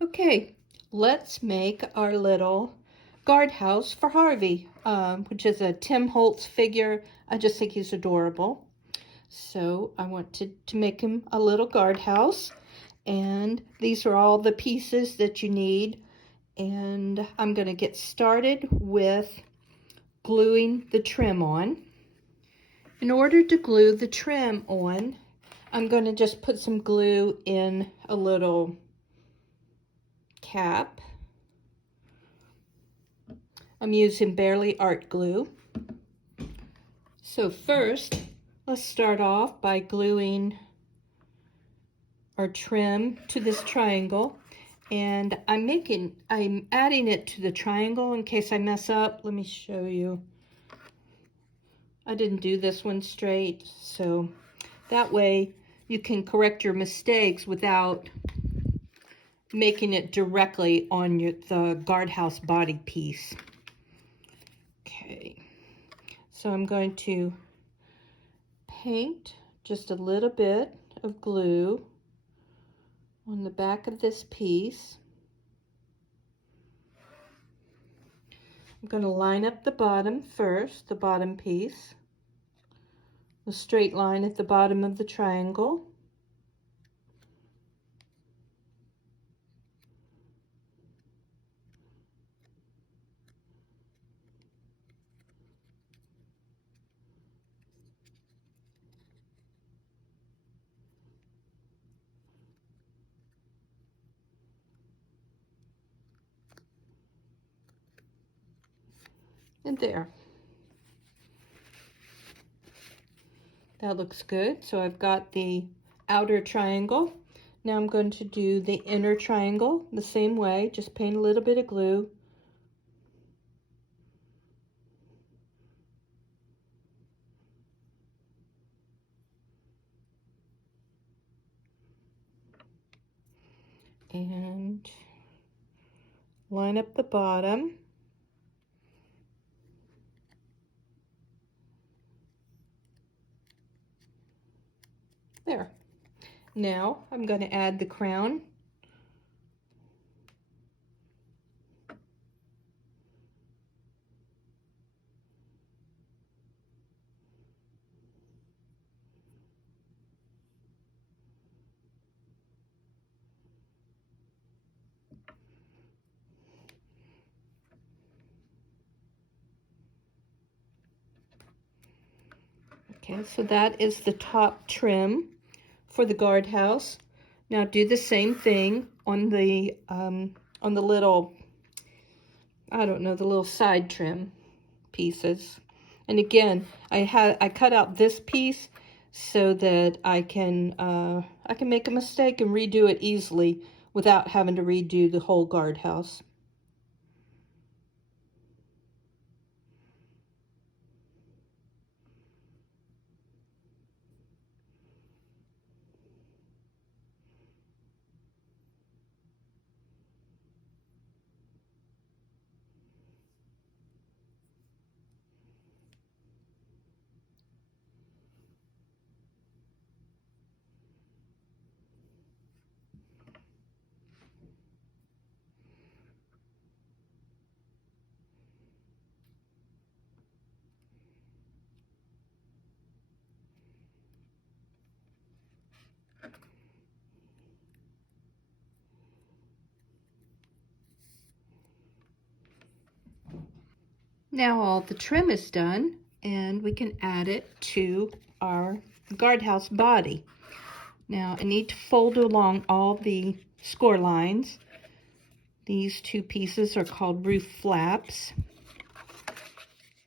Okay, let's make our little guardhouse for Harvey, which is a Tim Holtz figure. I just think he's adorable. So I wanted to make him a little guardhouse, and these are all the pieces that you need. And I'm going to get started with gluing the trim on. In order to glue the trim on, I'm going to just put some glue in a little cap. I'm using Barely Art glue. So first, let's start off by gluing our trim to this triangle. And I'm adding it to the triangle in case I mess up. Let me show you. I didn't do this one straight, so that way you can correct your mistakes without making it directly on the guardhouse body piece. Okay, so I'm going to paint just a little bit of glue on the back of this piece. I'm going to line up the bottom first, the bottom piece, a straight line at the bottom of the triangle. And there. That looks good. So I've got the outer triangle. Now I'm going to do the inner triangle the same way. Just paint a little bit of glue. And line up the bottom. There. Now I'm going to add the crown. Okay, so that is the top trim for the guardhouse. Now do the same thing on the little, I don't know, the little side trim pieces. And again, I cut out this piece so that I can make a mistake and redo it easily without having to redo the whole guardhouse. Now all the trim is done, and we can add it to our guardhouse body. Now I need to fold along all the score lines. These two pieces are called roof flaps.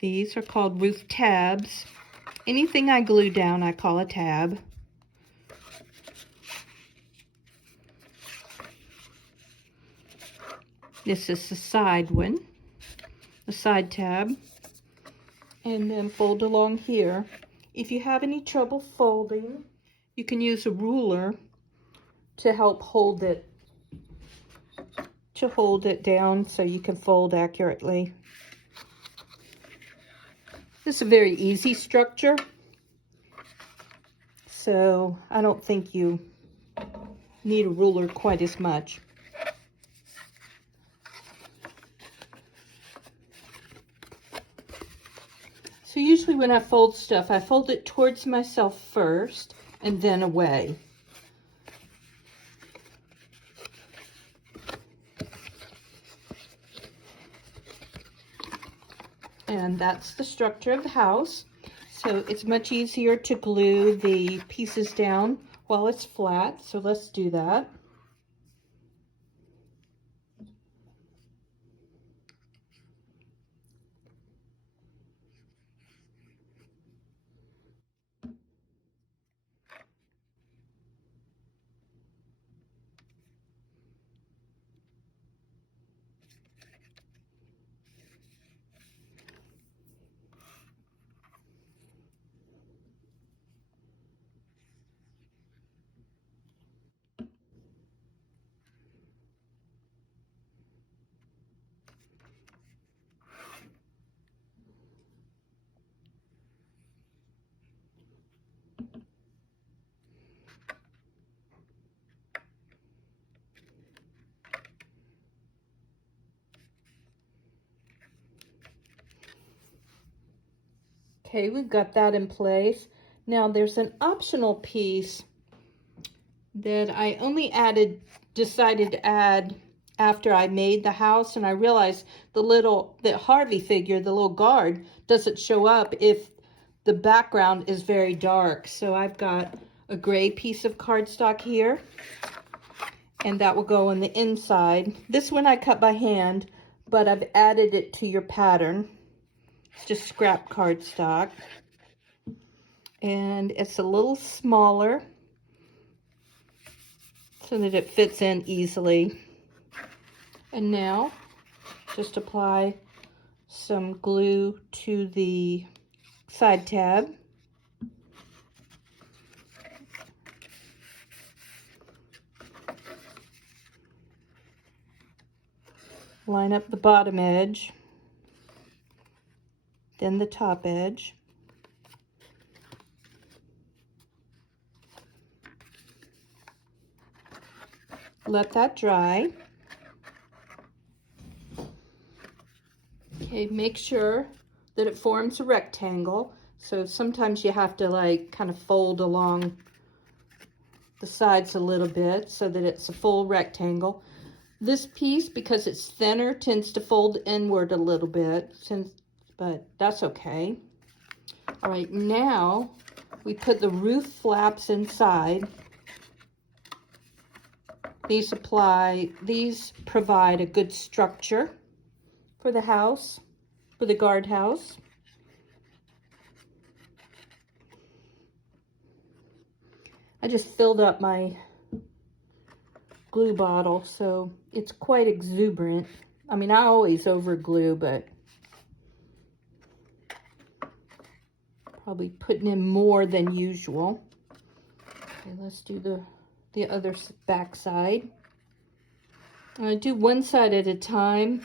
These are called roof tabs. Anything I glue down I call a tab. This is the side one, the side tab. And then fold along here. If you have any trouble folding, you can use a ruler to help hold it down so you can fold accurately. This is a very easy structure, so I don't think you need a ruler quite as much. So usually when I fold stuff, I fold it towards myself first and then away. And that's the structure of the house. So it's much easier to glue the pieces down while it's flat. So let's do that. Okay, we've got that in place. Now there's an optional piece that I only decided to add after I made the house, and I realized the Harvey figure, the little guard, doesn't show up if the background is very dark. So I've got a gray piece of cardstock here, and that will go on the inside. This one I cut by hand, but I've added it to your pattern. It's just scrap cardstock, and it's a little smaller so that it fits in easily. And now just apply some glue to the side tab. Line up the bottom edge, then the top edge. Let that dry. Okay, make sure that it forms a rectangle. So sometimes you have to like kind of fold along the sides a little bit so that it's a full rectangle. This piece, because it's thinner, tends to fold inward a little bit, but that's okay. All right, now we put the roof flaps inside. These provide a good structure for the house, for the guardhouse. I just filled up my glue bottle, so it's quite exuberant. I mean, I always over glue, but probably putting in more than usual. Okay, let's do the other back side. I do one side at a time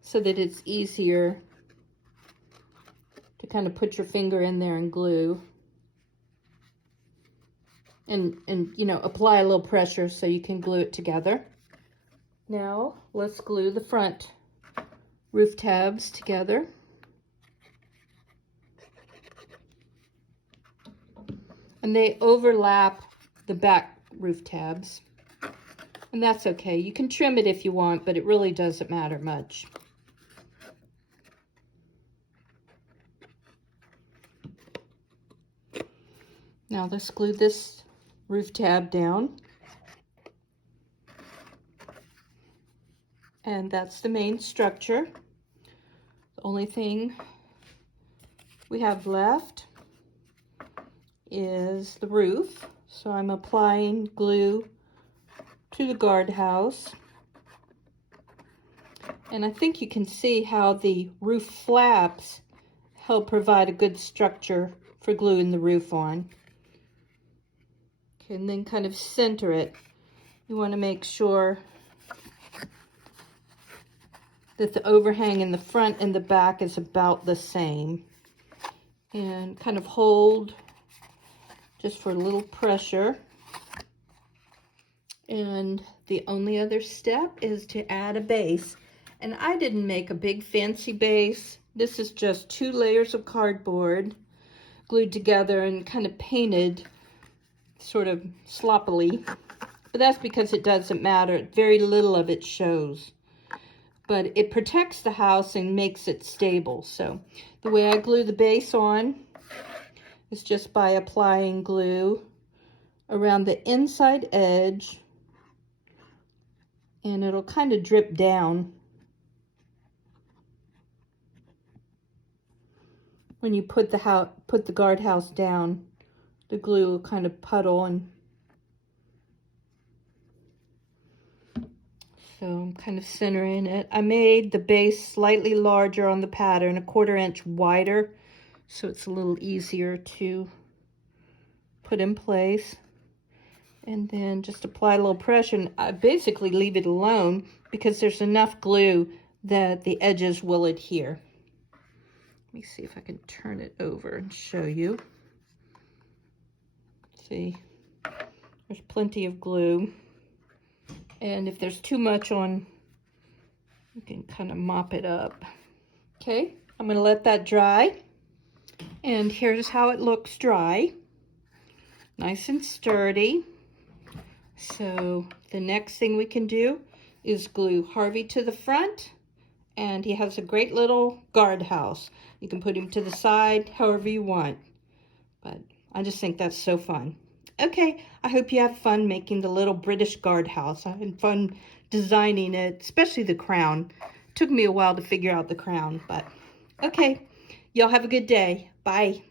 so that it's easier to kind of put your finger in there and glue. And you know, apply a little pressure so you can glue it together. Now let's glue the front roof tabs together. And they overlap the back roof tabs. And that's okay. You can trim it if you want, but it really doesn't matter much. Now let's glue this roof tab down. And that's the main structure. The only thing we have left is the roof. So I'm applying glue to the guardhouse. And I think you can see how the roof flaps help provide a good structure for gluing the roof on. Okay, and then kind of center it. You want to make sure that the overhang in the front and the back is about the same. And kind of hold just for a little pressure. And the only other step is to add a base. And I didn't make a big fancy base. This is just 2 layers of cardboard glued together and kind of painted sort of sloppily. But that's because it doesn't matter. Very little of it shows. But it protects the house and makes it stable. So the way I glue the base on is just by applying glue around the inside edge, and it'll kind of drip down when you put the guardhouse down. The glue will kind of puddle, and so I'm kind of centering it. I made the base slightly larger on the pattern, 1/4 inch wider, so it's a little easier to put in place. And then just apply a little pressure, and I basically leave it alone because there's enough glue that the edges will adhere. Let me see if I can turn it over and show you. See, there's plenty of glue. And if there's too much on, you can kind of mop it up. Okay, I'm going to let that dry. And here's how it looks dry. Nice and sturdy. So the next thing we can do is glue Harvey to the front. And he has a great little guardhouse. You can put him to the side, however you want. But I just think that's so fun. Okay, I hope you have fun making the little British guardhouse. I had fun designing it, especially the crown. Took me a while to figure out the crown, but okay. Y'all have a good day. Bye.